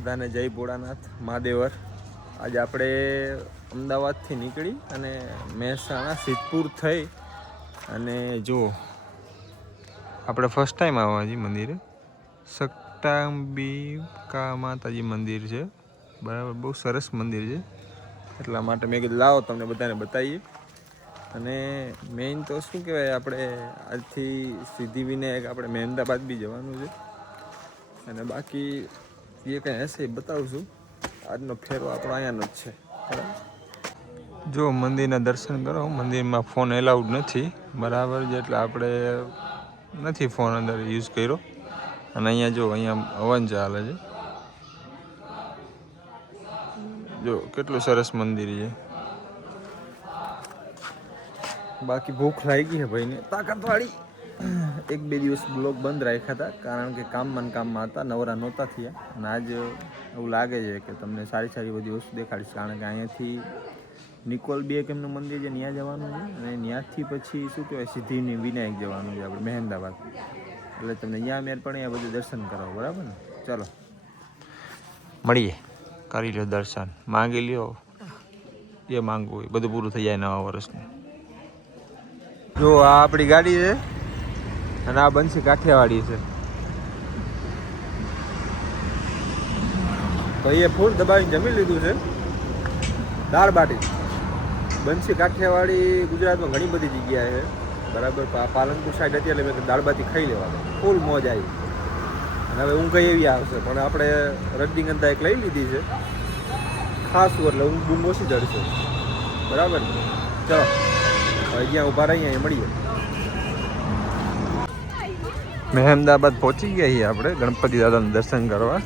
બધાને જય ભોળાનાથ મહાદેવર. આજે આપણે અમદાવાદથી નીકળી અને મહેસાણા સિદ્ધપુર થઈ અને જો આપણે ફર્સ્ટ ટાઈમ આવ્યા છીએ મંદિરે. સકટાંબિકા માતાજી મંદિર છે, બરાબર. બહુ સરસ મંદિર છે, એટલા માટે મેં કીધું લાવો તમને બધાને બતાવીએ. અને મેઇન તો શું કહેવાય, આપણે આજથી સિદ્ધિવિનાયક આપણે મહેમદાબાદ બી જવાનું છે અને બાકી જે કંઈ હશે એ બતાવશું. આજનો ફેરો આપણો અહીંયાનો જ છે, બરાબર. જો મંદિરના દર્શન કરો. મંદિરમાં ફોન એલાઉડ નથી, બરાબર છે, એટલે આપણે નથી ફોન અંદર યુઝ કર્યો. અને અહીંયા જો અહીંયા હવન ચાલે છે. જો કેટલું સરસ મંદિર છે. બાકી ભૂખ લાગી છે ભાઈને તાકાતવાળી. એક બે દિવસ બ્લોગ બંધ રાખ્યા હતા કારણ કે કામમાં હતા, નવરા નહોતા થયા. અને આજ એવું લાગે છે કે તમને સારી સારી બધી વસ્તુ દેખાડીશ, કારણ કે અહીંયાથી નિકોલ બી એક એમનું મંદિર છે, ત્યાં જવાનું છે. અને ત્યાંથી પછી શું કહેવાય, સિદ્ધિની વિનાયક જવાનું છે આપણે મહેમદાબાદ. એટલે તમને ત્યાં મેર પણ અહીંયા બધું દર્શન કરાવો, બરાબર ને. ચાલો મળીએ, કરી લો દર્શન, માંગી લ્યો જે માંગવું હોય, બધું પૂરું થઈ જાય નવા વર્ષનું. જો આ આપણી ગાડી છે અને આ બંસી કાઠિયાવાડી છે. ભાઈએ ફૂલ દબાવીને જમી લીધું છે. દાળ બાટી. બંસી કાઠિયાવાડી ગુજરાતમાં ઘણી બધી જગ્યાએ છે, બરાબર. પાલનપુર સાઈડ હતી એટલે મેં દાળ બાટી ખાઈ લેવાનું, ફૂલ મોજ આવી. અને હવે ઊંઘ એવી આવશે, પણ આપણે રજનીગંધા એક લઈ લીધી છે ખાસ, એટલે ઊંઘ બૂમ ઓછી ચડશે, બરાબર. ચાલો અહીંયા ઊભા રહીએ, અહીંયા મળીએ. મહેમદાબાદ પહોંચી ગયા છીએ આપણે ગણપતિ દાદાનું દર્શન કરવા.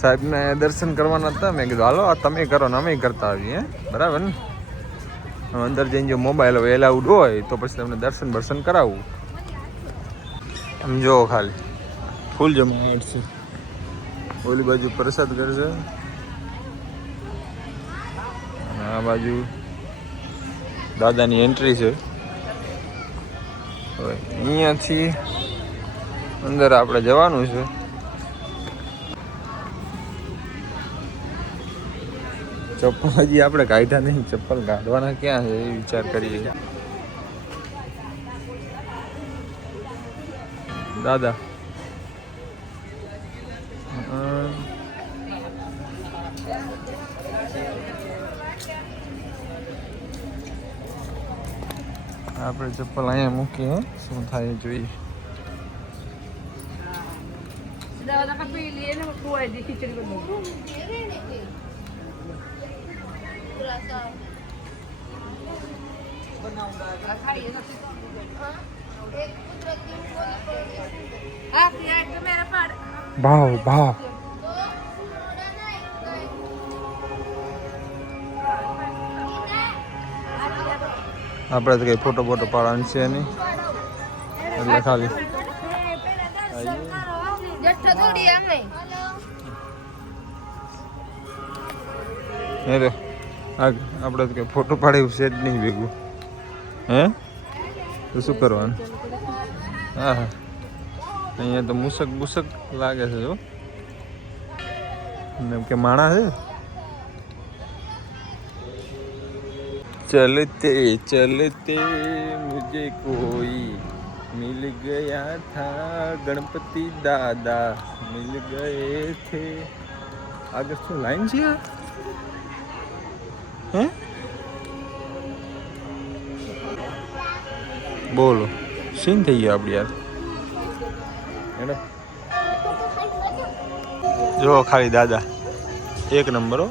સાહેબને દર્શન કરવાના હતા, મેં કીધું હાલો આ તમે કરો ને અમે કરતા આવીએ, બરાબર ને. અંદર જઈને જો મોબાઈલ હવે એલાઉડ હોય તો પછી તમને દર્શન બર્શન કરાવવું. એમ જો ખાલી ફૂલ જમાવટ છે. ઓલી બાજુ પ્રસાદ કરશે અને આ બાજુ દાદાની એન્ટ્રી છે. હવે અહીંયાથી અંદર આપણે જવાનું છે. ચપ્પલ હજી આપણે કાઢ્યા નહીં, ચપ્પલ કાઢવાના ક્યાં છે એ વિચાર કરીએ. દાદા આપણે ચપ્પલ અહીંયા મૂકીએ, શું થાય જોઈએ. ભાવ ભાવ આપણે તો કઈ ફોટો પાડવાનું છે નહીં, એટલે ખાલી આપણે તો કઈ ફોટો પાડ્યું છે જ નહીં ભેગું. હે તો શું કરવાનું? હા હા, અહીંયા તો મુસક બુસક લાગે છે. જો એમ કે માણા છે. ચલતે ચલતે મુझे कोई मिल गया था, गणपति दादा मिल गए थे. આગળ શું લાઈન છે? હે બોલો, સીન થઈ ગયો આપણી યાર. જો ખાલી દાદા એક નંબર હો.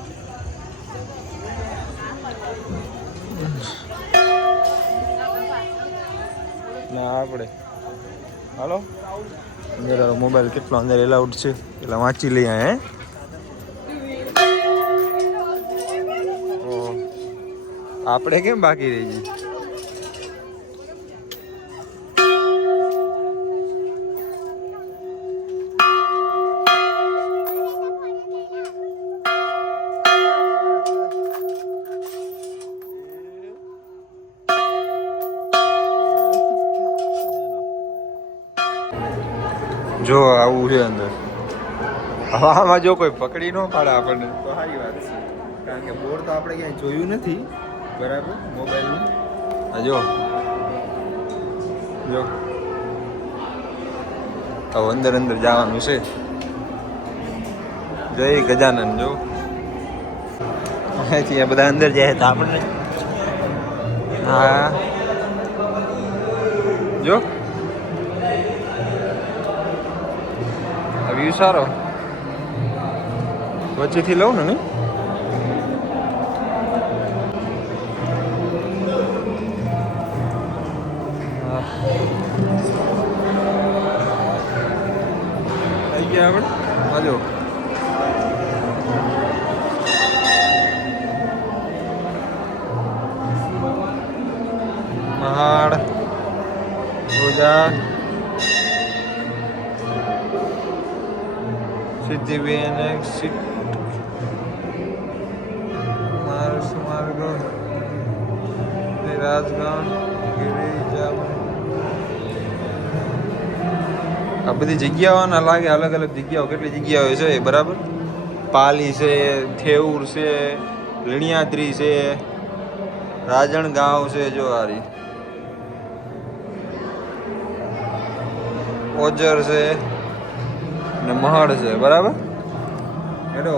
ના આપણે હાલો અંદર મોબાઈલ કેટલો અંદર એલાઉડ છે એટલે વાંચી લઈએ. હે આપણે કેમ બાકી રહી ગઈ? જો આવું છે અંદર. હવામાં જો કોઈ પકડી ન પાડે આપણને તો સારી વાત છે, કારણ કે બોર્ડ તો આપણે ક્યાંય જોયું નથી બરાબર મોબાઈલનું. હા જો જો હવે અંદર અંદર જવાનું છે. જય ગજાનન. જો અહીંથી બધા અંદર જાય તો આપણને હા જો વ્યૂ સારો વચ્ચેથી લઉં ને થઈ ગયા આપણે. હાજો મહાડ રોજા સિદ્ધિબેન માર્ગ રાજગણ ગિરિજા. આ બધી જગ્યાઓ ના લાગે અલગ અલગ જગ્યાઓ, કેટલી જગ્યાઓ છે બરાબર. પાલી છે, થેઉર છે, લીણિયાદ્રી છે, રાજણગાંવ છે, જો આરી ઓજર છે ને મહડ છે બરાબર. હેડો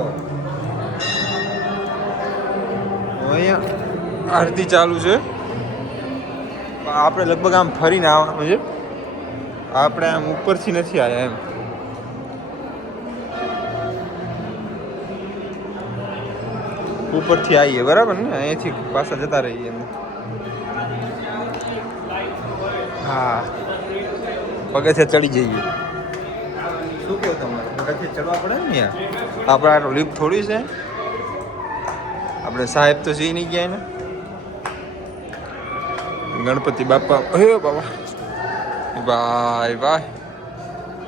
અહીંયા આરતી ચાલુ છે. આપણે લગભગ આમ ફરીને આવવાનું છે, આપણે આમ ઉપરથી નથી આવ્યા એમ. ઉપરથી આવીએ બરાબર ને, અહીંથી પાછા જતા રહીએ એમ. હા પગથિયે ચડી જઈએ. શું કહો તમારે પગથિયે ચડવા પડે ને યાર, આપણે આટલો લિફ્ટ થોડી છે. આપણે સાહેબ તો સી નહીં ગયા ને. ગણપતિ બાપા હે બાબા ભાઈ ભાઈ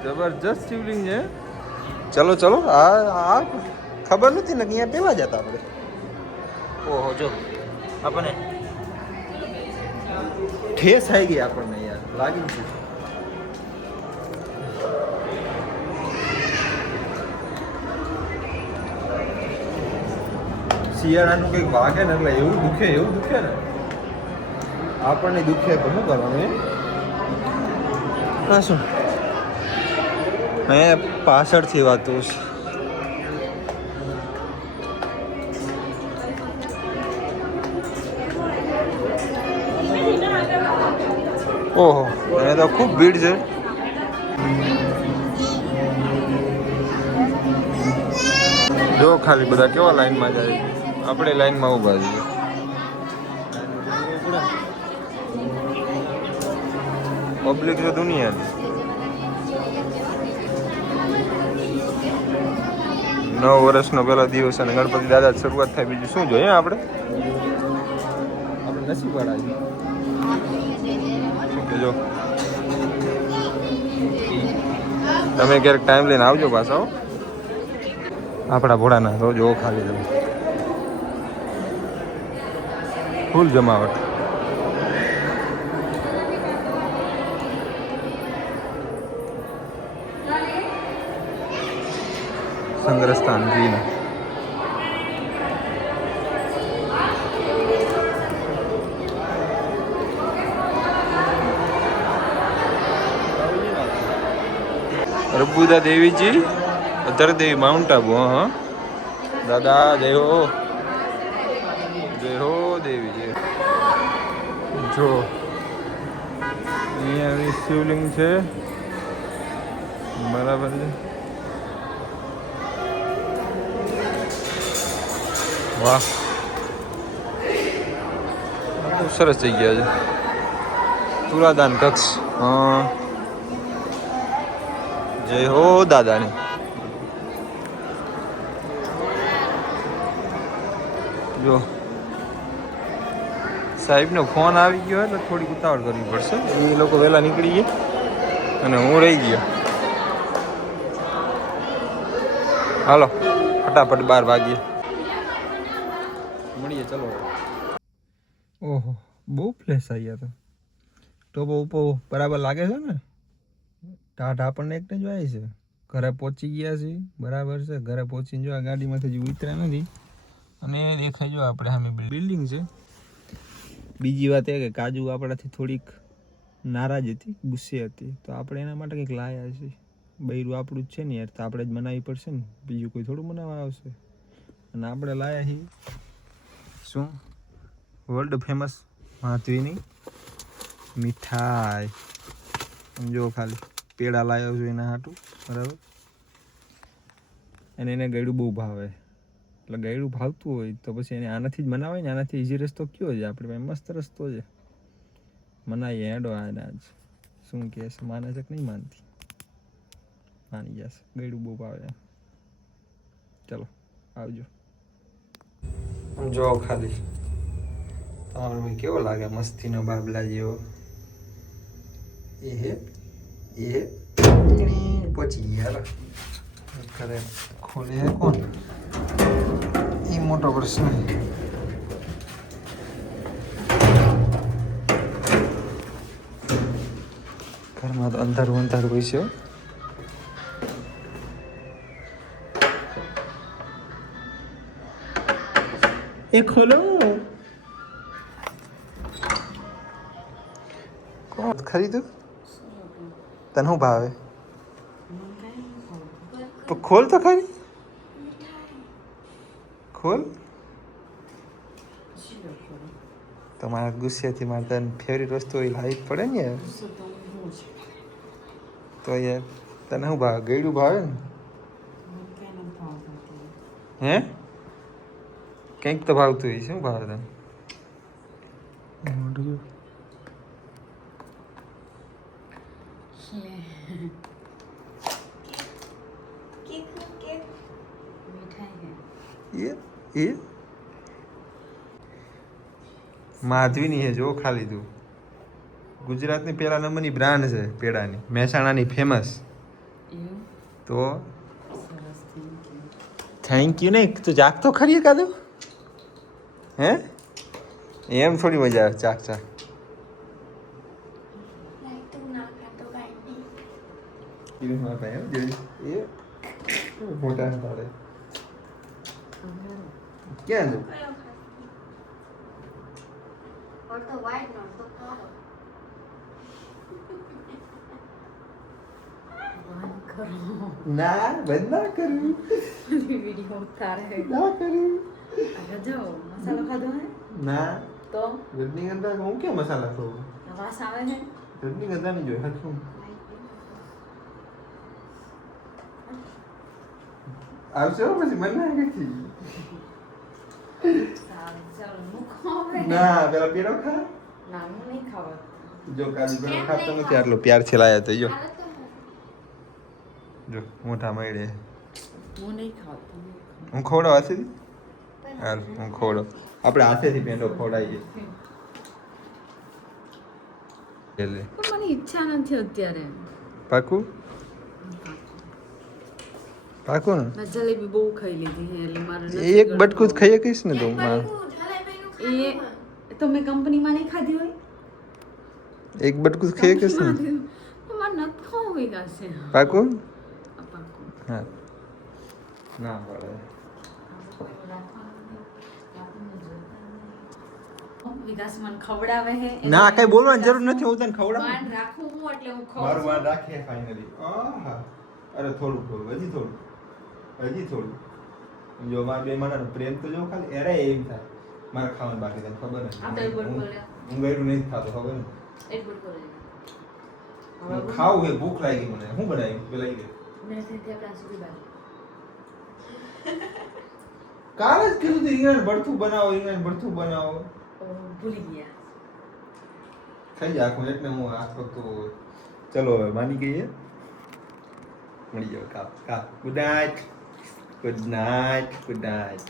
જબરજસ્ત શિવલિંગ છે. ચલો ચલો આ ખબર નથી ને અહીંયા પેલા જતા આપણે. ઓહો જો આપણને ઠેસ આવી ગઈ આપણને યાર, લાગ્યું છે. શિયાળાનું કંઈક વાગે ને એટલે એવું દુખે ને આપણને દુખે તો શું કરવાનું એ શું મેં પાછળથી વાતું છે. ઓહો અહીંયા તો ખૂબ ભીડ છે. જો ખાલી બધા કેવા લાઈનમાં જાય, આપણે લાઈનમાં ઊભા છીએ. પબ્લિક છે દુનિયાની. 9 વર્ષનો પહેલો દિવસ અને ગણપતિ દાદા શરૂઆત થાય, બીજું શું જોઈએ આપણે નસીબ વાળા છે. શું કહેજો તમે ક્યારેક ટાઈમ લઈને આવજો પાછા. આપણા ભોળાના રોજ ઓ ખાલી જવું ફૂલ જમાવટ. સંગ્રહસ્થાન જીને રબુદા દેવીજી અધરદેવી માઉન્ટ આબુ. હા દાદા જય હો દેવી જય. જો અહીંયા શિવલિંગ છે બરાબર છે. વાહ બહુ સરસ જગ્યા છે. તુલાદાન કક્ષ. હા જય હો દાદાની. જો સાહેબનો ફોન આવી ગયો એટલે થોડીક ઉતાવળ કરવી પડશે. એ લોકો વહેલા નીકળી ગયા અને હું રહી ગયો. હાલો ફટાફટ 12 વાગીએ મળીએ. ચલો. ઓહો બહુ ફ્લેશ આવ્યા તો ટોપો ઉપો બરાબર લાગે છે ને. ટાટ આપણને એકને જ વાય છે. ઘરે પહોંચી ગયા છીએ, બરાબર છે. ઘરે પહોંચીને જો આ ગાડીમાંથી હજી ઉતર્યા નથી અને દેખાય જો આપણે સામે બિલ્ડિંગ છે. બીજી વાત એ કે કાજુ આપણાથી થોડીક નારાજ હતી, ગુસ્સે હતી, તો આપણે એના માટે કંઈક લાયા છે. બૈરું આપણું જ છે ને યાર, તો આપણે જ મનાવવી પડશે ને, બીજું કોઈ થોડું મનાવવા આવશે. અને આપણે લાયા છીએ શું વર્લ્ડ ફેમસ માધવીની મીઠાઈ. જો ખાલી પેડા લાવ્યો છું એના હાટું, બરાબર. અને એને ગળ્યું બહુ ભાવે, એટલે ગળ્યું ભાવતું હોય તો પછી એને આનાથી જ મનાવાય ને. આનાથી ઇઝી રસ્તો કયો છે આપણી પાસે? મસ્ત રસ્તો છે, મનાવીએ. હેડો આજ શું કહે છે, માને છે કે નહીં માનતી? માની જશે, ગળ્યું બહુ ભાવે. ચલો આવજો. જો ખાલી તમારો કેવો લાગે મસ્તીનો બાબલા જેવો. એ પહોંચી ગયા. ઘરે ખોલે હે કોણ એ મોટો પ્રશ્ન. ઘરમાં તો અંધારું અંધારું હોય છે. એ ખોલો. કોણ ખરીદ્યું? તને શું ભાવે? તો ખોલ તો ખરી, ખોલ. તમારા ગુસ્સેથી મારે તને ફેવરિટ વસ્તુ હોય લાવી પડે ને યાર. તો યાર તને શું ભાવે? ગળ્યું ભાવે ને? હે કંઈક તો ભાવતું હોય. શું ભાવે તને? એ માધવીની હે જો ખાલી તું. ગુજરાતની પહેલા નંબરની બ્રાન્ડ છે પેડાની, મહેસાણાની ફેમસ. તો થેન્ક યુ નહીં, તું ચાક તો ખરી કાદું. હે એમ થોડી મજા આવે ચાક ચાક. મોટા પાડે ક્યાં જવું? ના બંધ ના કરું. वीडियो उतारे ના કરું. अगर जो मसाला खादो है ના तो રજનીગંધા હું ક્યાં મસાલા ખાઉં? आवाज आवे है રજનીગંધા નહીં જોઈ હાથું. આવશે હો પછી મને ના કહેતી. चल मुखो है ના પેલા પેડો ખા. ना मैं नहीं खावा જો કાજુ પેડો ખાતો નથી, આટલો પ્યાર છે લાયા તો જો જો મોટા મળે. वो नहीं खाता હું ખવડાવ હાથેથી. હાલ હું ખવડાવ. આપણે હાથેથી પેંડો ખવડાવીએ. લે પણ મને ઈચ્છા નથી અત્યારે. પાકું પાકું ને? મેં જલેબી બહુ ખાઈ લીધી છે એટલે મારે એક બટકું જ ખાઈ શકીશ ને તું? એ તો મેં કંપનીમાં નહીં ખાધી હોય. એક બટકું જ ખાઈ શકીશ ને? તો મારે નથી ખાવું હોય કાશે. પાકું? પાકું. હા ના પડે. વિકાસ મને ખવડાવે છે ના કઈ બોલવાની જરૂર નથી, હું તને ખવડાવું. માન રાખું હું એટલે હું ખાઉં મારું છું. વાન રાખીએ ફાઇનલી. આહા અરે થોડું થોડું હજી થોડું જો મારા બે માણસનો પ્રેમ તો જો ખાલી એરે એમ થાય મારે ખાવાનું બાકી તને ખબર આપણે એક બોલ નથી. બોલ્યા. હું ગયરું નહીં ખાતો ખબર ને. એક બોલ બોલે હું ખાવું એ ભૂખ લાગી મને. શું બનાવી પેલા ઈ કે મેં ત્યાં કાં સુધી બાર કાલ જ કીધું તું ઈંગણ ભરથું બનાવો. ભૂલી ગયા. ખાઈ જા આખું એટલે હું આખો તો. ચલો હવે માની ગઈએ. મળી જાવ. કાપ ગુડ નાઇટ.